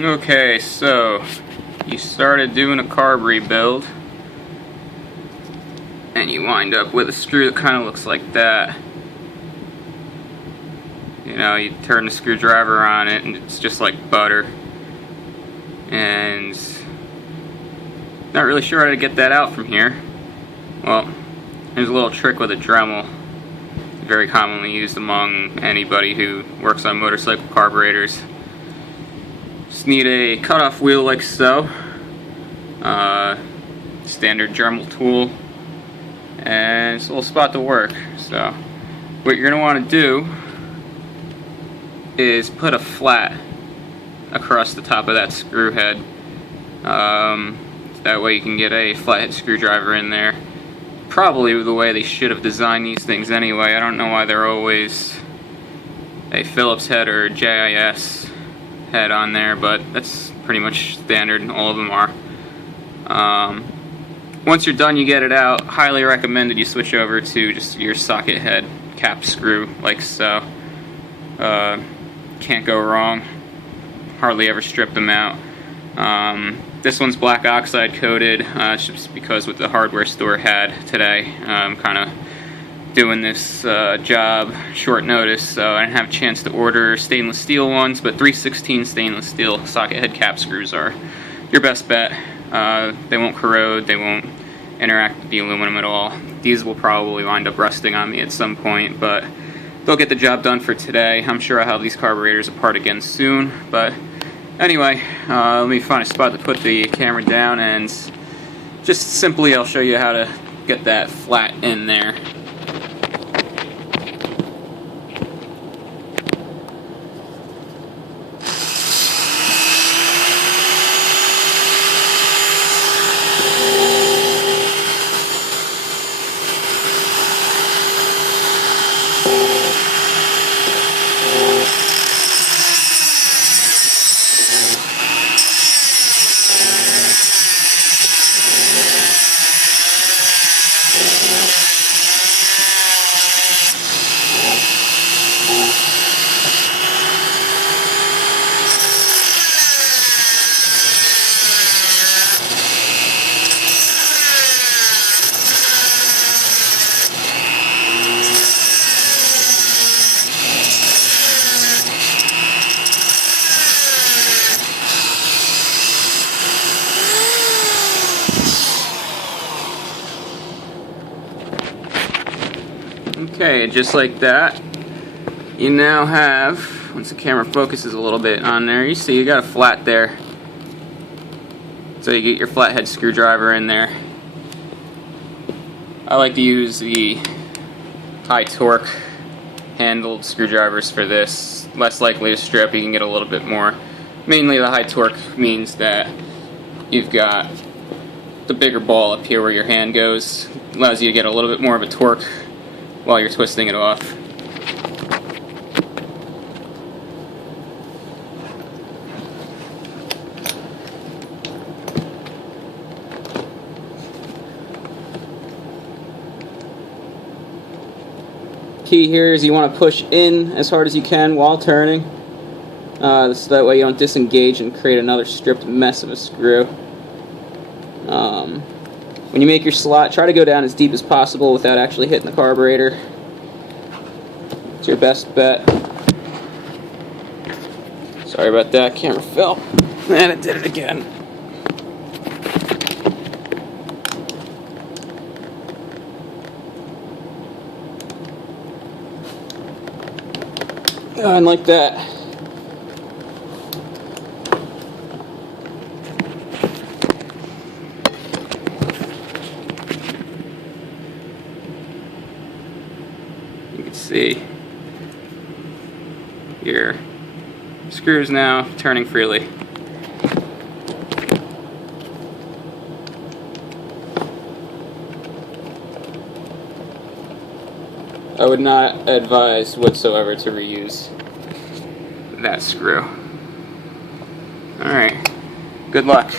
Okay, so you started doing a carb rebuild and you wind up with a screw that kind of looks like that. You know, you turn the screwdriver on it and it's just like butter. And not really sure how to get that out from here. Well, there's a little trick with a Dremel. Very commonly used among anybody who works on motorcycle carburetors. Just need a cutoff wheel like so, standard Dremel tool, and it's a little spot to work. So what you're going to want to do is put a flat across the top of that screw head. That way you can get a flathead screwdriver in there. Probably the way they should have designed these things anyway. I don't know why they're always a Phillips head or JIS head on there, but that's pretty much standard. All of them are. Once you're done, you get it out. Highly recommended you switch over to just your socket head cap screw like so. Can't go wrong. Hardly ever strip them out. This one's black oxide coated, just because what the hardware store had today. I'm kind of doing this job short notice, so I didn't have a chance to order stainless steel ones, but 3/16 stainless steel socket head cap screws are your best bet. They won't corrode, they won't interact with the aluminum at all. These will probably wind up rusting on me at some point, but they'll get the job done for today. I'm sure I'll have these carburetors apart again soon, but anyway, let me find a spot to put the camera down, and just simply I'll show you how to get that flat in there. Okay, just like that, you now have, once the camera focuses a little bit on there, you see you got a flat there. So you get your flathead screwdriver in there. I like to use the high torque handled screwdrivers for this. Less likely to strip, you can get a little bit more. Mainly the high torque means that you've got the bigger ball up here where your hand goes. Allows you to get a little bit more of a torque while you're twisting it off. Key here is you want to push in as hard as you can while turning. So that way you don't disengage and create another stripped mess of a screw. When you make your slot, try to go down as deep as possible without actually hitting the carburetor. It's your best bet. Sorry about that, camera fell. And it did it again. And like that. You can see your screws now turning freely. I would not advise whatsoever to reuse that screw. Alright, good luck.